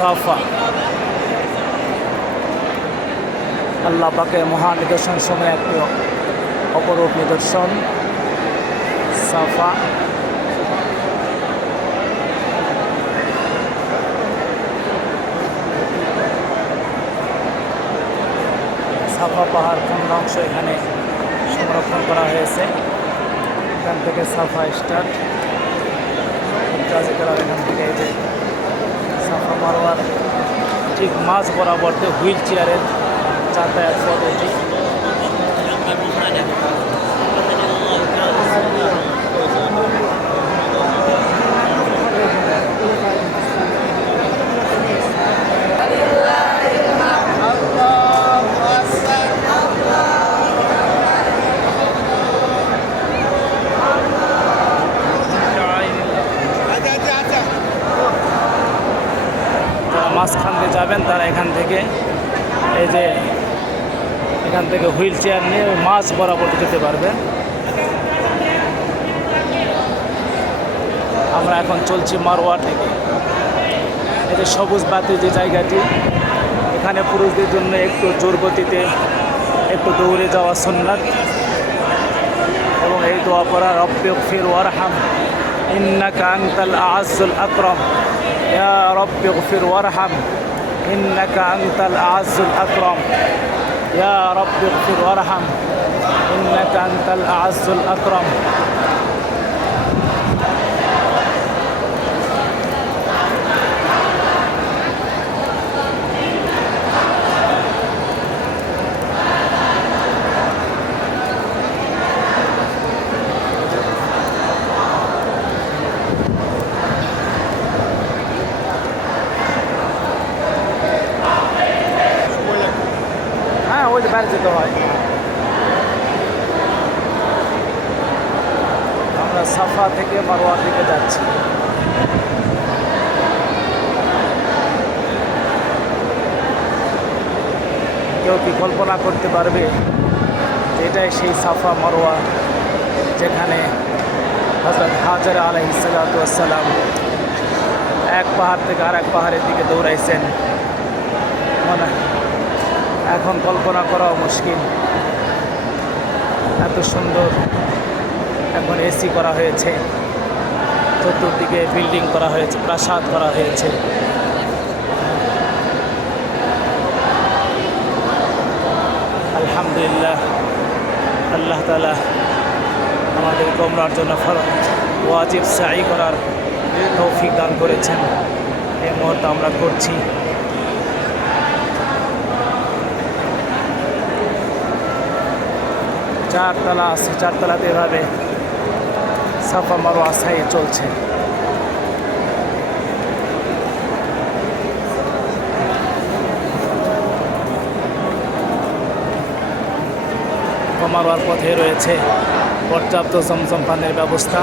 সাফা। আল্লাহ পাকের মহান নিদর্শন সময় একটি অপরূপ নিদর্শন সাফা। সাফা পাহাড় খন্ড অংশ এখানে সংরক্ষণ করা হয়েছে। এখান থেকে সাফা স্টার্ট, এখান থেকে এই যে সাফা মারোয়ার ঠিক মাঝ বরাবর হুইল চেয়ারের যাতায়াত পদ্ধতি। মাঝখান দিয়ে যাবেন তারা এখান থেকে এই যে এখান থেকে হুইল চেয়ার নিয়ে মাঝ বরাবর যেতে পারবেন। আমরা এখন চলছি মারওয়া থেকে। এই যে সবুজ বাতি যে জায়গাটি, এখানে পুরুষদের জন্য একটু জোর গতিতে একটু দৌড়ে যাওয়া সুন্নাত এবং এই দোয়া পড়া রব্বিগফির ওয়ারহাম ইন্নাকা আনতাল আ'আজ্জুল আকরাম, ইয়া রব্বিগফির ওয়ারহাম ইন্নাকা আনতাল আ'আজ্জুল আকরাম, ইয়া রব্বিগফির ওয়ারহাম ইন্নাকা আনতাল আ'আজ্জুল আকরাম। ওই যে বাইরে যেতে হয়। আমরা সাফা থেকে মারওয়ার দিকে যাচ্ছি। কেউ কি কল্পনা করতে পারবে এটাই সেই সাফা মারওয়া যেখানে হযরত হাজর আলাইহিস সালাতু ওয়াস সালাম এক পাহাড় থেকে আরেক পাহাড়ের দিকে দৌড়াইছেন। মনে এখন কল্পনা করাও মুশকিল। এত সুন্দর এখন এসি করা হয়েছে, চতুর্দিকে বিল্ডিং করা হয়েছে, প্রাসাদ করা হয়েছে। আলহামদুলিল্লাহ, আল্লাহ তাআলা আমাদেরকে উমরার জন্য ওয়াজিব সাই করার তৌফিক দান করেছেন। এই মুহূর্তে আমরা করছি। চারতলা আছে, চারতলাতে এভাবে সাফা মারওয়া সাই চলছে। মারওয়ার পথে রয়েছে পর্যাপ্ত জমজম পানির ব্যবস্থা।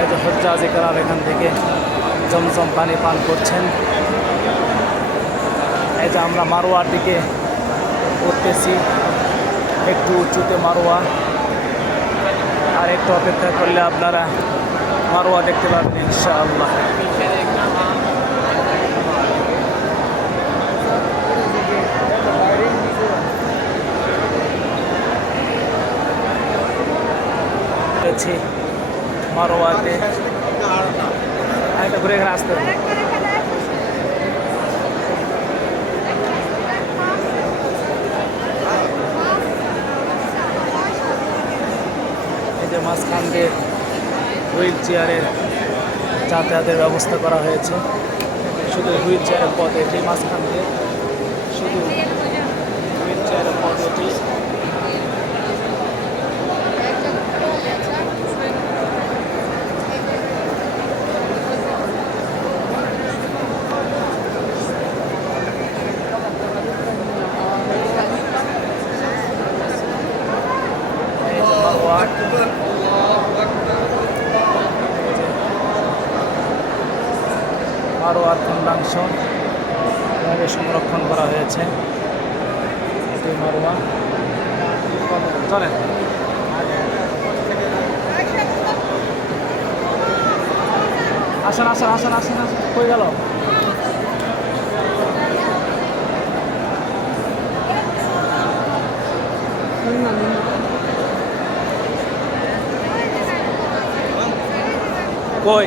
এই যে হুজ্জাজে কেরাম এখান থেকে জমজম পানি পান করছেন। এই যে আমরা মারওয়ার দিকে উঠতেছি, একটু উঁচুতে মারওয়া, আর একটু অপেক্ষা করলে আপনারা মারওয়া দেখতে পাবেন ইনশাআল্লাহ। মারওয়াতে ঘুরে এখানে আসতে হবে। মাঝখান দিয়ে হুইল চেয়ারের যাতায়াতের ব্যবস্থা করা হয়েছে। শুধু হুইল চেয়ারের পথ এটি, মাঝখান দিয়ে শুধু হুইল চেয়ারের পথ এটি। মারওয়ার খন্ডাংশ এভাবে সংরক্ষণ করা হয়েছে। এটি মারওয়া। চলেন, আসেন আসেন আসেন আসেন আসেন। কই গেল? কই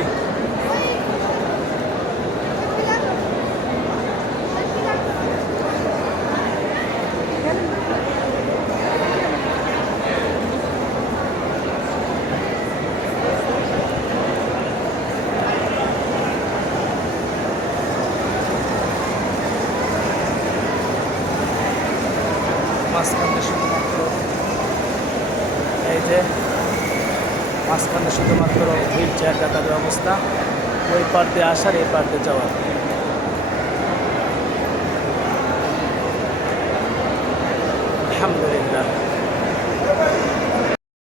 মাঝখানে শুধুমাত্র এই যে মাঝখানে শুধুমাত্র হুইল চেয়ার রাখার ব্যবস্থা, ওই পার দিয়ে আসার এই পার দিয়ে যাওয়ার।